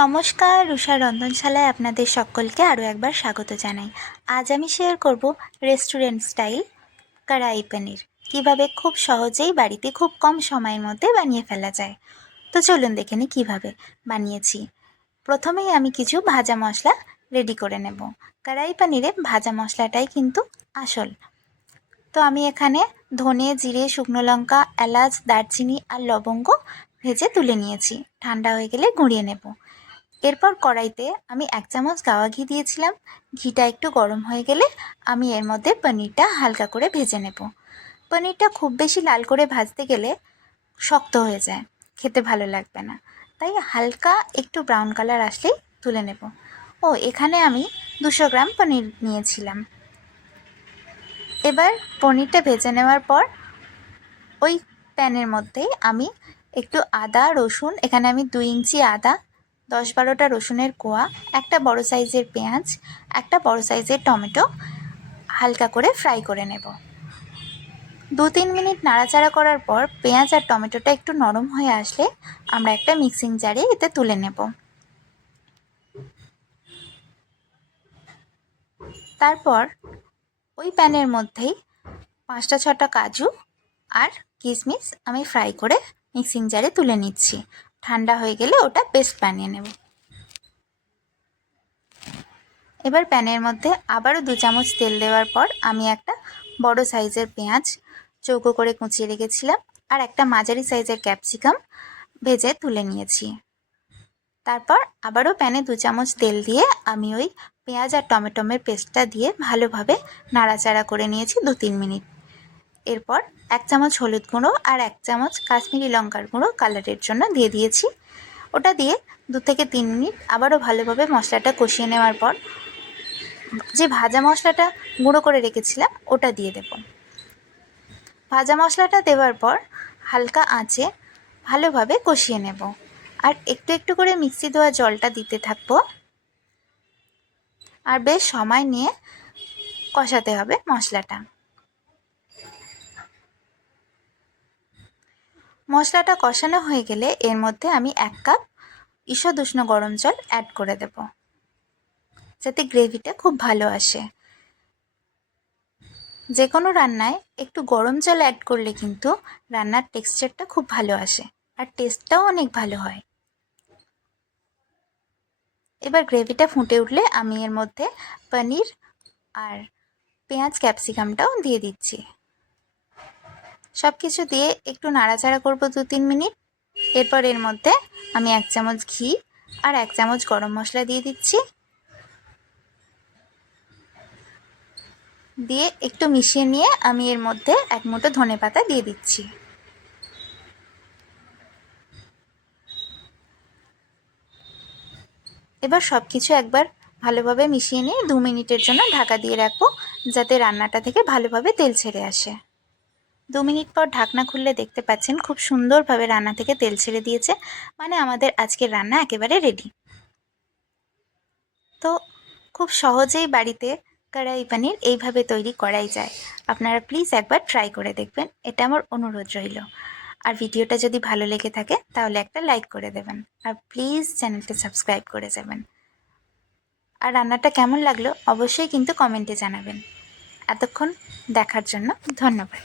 নমস্কার, রুষা রন্ধনশালায় আপনাদের সকলকে আরও একবার স্বাগত জানাই। আজ আমি শেয়ার করব রেস্টুরেন্ট স্টাইল কড়াই পনির কীভাবে খুব সহজেই বাড়িতে খুব কম সময়ের মধ্যে বানিয়ে ফেলা যায়। তো চলুন দেখে নিই কীভাবে বানিয়েছি। প্রথমেই আমি কিছু ভাজা মশলা রেডি করে নেব। কড়াই পনিরে ভাজা মশলাটাই কিন্তু আসল। তো আমি এখানে ধনে, জিরে, শুকনো লঙ্কা, এলাচ, দারচিনি আর লবঙ্গ ভেজে তুলে নিয়েছি। ঠান্ডা হয়ে গেলে গুঁড়িয়ে নেব। এরপর কড়াইতে আমি 1 চামচ গাওয়া ঘি দিয়েছিলাম। ঘিটা একটু গরম হয়ে গেলে আমি এর মধ্যে পনিরটা হালকা করে ভেজে নেব। পনিরটা খুব বেশি লাল করে ভাজতে গেলে শক্ত হয়ে যায়, খেতে ভালো লাগবে না। তাই হালকা একটু ব্রাউন কালার আসলেই তুলে নেব। এখানে আমি 200 গ্রাম পনির নিয়েছিলাম। এবার পনিরটা ভেজে নেওয়ার পর ওই প্যানের মধ্যেই আমি একটু আদা, রসুন, এখানে আমি 2 ইঞ্চি আদা, 10-12টা রসুনের কোয়া, একটা বড় সাইজের পেঁয়াজ, একটা বড় সাইজের টমেটো হালকা করে ফ্রাই করে নেব। 2-3 মিনিট নাড়াচাড়া করার পর পেঁয়াজ আর টমেটোটা একটু নরম হয়ে আসলে আমরা একটা মিক্সিং জারে এতে তুলে নেব। তারপর ওই প্যানের মধ্যেই 5-6টা কাজু আর কিশমিশ আমি ফ্রাই করে মিক্সিং জারে তুলে নিচ্ছি। ঠান্ডা হয়ে গেলে ওটা পেস্ট বানিয়ে নেব। এবার প্যানের মধ্যে আবারও 2 চামচ তেল দেওয়ার পর আমি একটা বড় সাইজের পেঁয়াজ চৌকো করে কুচিয়ে রেখেছিলাম আর একটা মাঝারি সাইজের ক্যাপসিকাম ভেজে তুলে নিয়েছি। তারপর আবারও প্যানে 2 চামচ তেল দিয়ে আমি ওই পেঁয়াজ আর টমেটোমের পেস্টটা দিয়ে ভালোভাবে নাড়াচাড়া করে নিয়েছি 2-3 মিনিট। এরপর 1 চামচ হলুদ গুঁড়ো আর 1 চামচ কাশ্মীরি লঙ্কার গুঁড়ো কালারের জন্য দিয়ে দিয়েছি। ওটা দিয়ে 2 থেকে 3 মিনিট আবারও ভালোভাবে মশলাটা কষিয়ে নেওয়ার পর যে ভাজা মশলাটা গুঁড়ো করে রেখেছিলাম ওটা দিয়ে দেব। ভাজা মশলাটা দেওয়ার পর হালকা আঁচে ভালোভাবে কষিয়ে নেব আর একটু একটু করে মিক্সি ধোয়া জলটা দিতে থাকবো আর বেশ সময় নিয়ে কষাতে হবে মশলাটা। মশলাটা কষানো হয়ে গেলে এর মধ্যে আমি 1 কাপ ঈষৎ উষ্ণ গরম জল অ্যাড করে দেব যাতে গ্রেভিটা খুব ভালো আসে। যে কোনো রান্নায় একটু গরম জল অ্যাড করলে কিন্তু রান্নার টেক্সচারটা খুব ভালো আসে আর টেস্টটাও অনেক ভালো হয়। এবার গ্রেভিটা ফুটে উঠলে আমি এর মধ্যে পনির আর পেঁয়াজ ক্যাপসিকামটাও দিয়ে দিচ্ছি। সব কিছু দিয়ে একটু নাড়াচাড়া করব 2-3 মিনিট। এরপর এর মধ্যে আমি 1 চামচ ঘি আর 1 চামচ গরম মশলা দিয়ে দিচ্ছি। দিয়ে একটু মিশিয়ে নিয়ে আমি এর মধ্যে 1 মুঠো ধনেপাতা দিয়ে দিচ্ছি। এবার সব কিছু একবার ভালোভাবে মিশিয়ে নিয়ে 2 মিনিটের জন্য ঢাকা দিয়ে রাখবো যাতে রান্নাটা থেকে ভালোভাবে তেল ছেড়ে আসে। 2 মিনিট পর ঢাকনা খুললে দেখতে পাচ্ছেন খুব সুন্দরভাবে রান্না থেকে তেল ছেড়ে দিয়েছে, মানে আমাদের আজকের রান্না একেবারে রেডি। তো খুব সহজেই বাড়িতে কড়াই পনির এইভাবে তৈরি করাই যায়। আপনারা প্লিজ একবার ট্রাই করে দেখবেন, এটা আমার অনুরোধ রইল। আর ভিডিওটা যদি ভালো লেগে থাকে তাহলে একটা লাইক করে দেবেন আর প্লিজ চ্যানেলটা সাবস্ক্রাইব করে যাবেন। আর রান্নাটা কেমন লাগলো অবশ্যই কিন্তু কমেন্টে জানাবেন। এতক্ষণ দেখার জন্য ধন্যবাদ।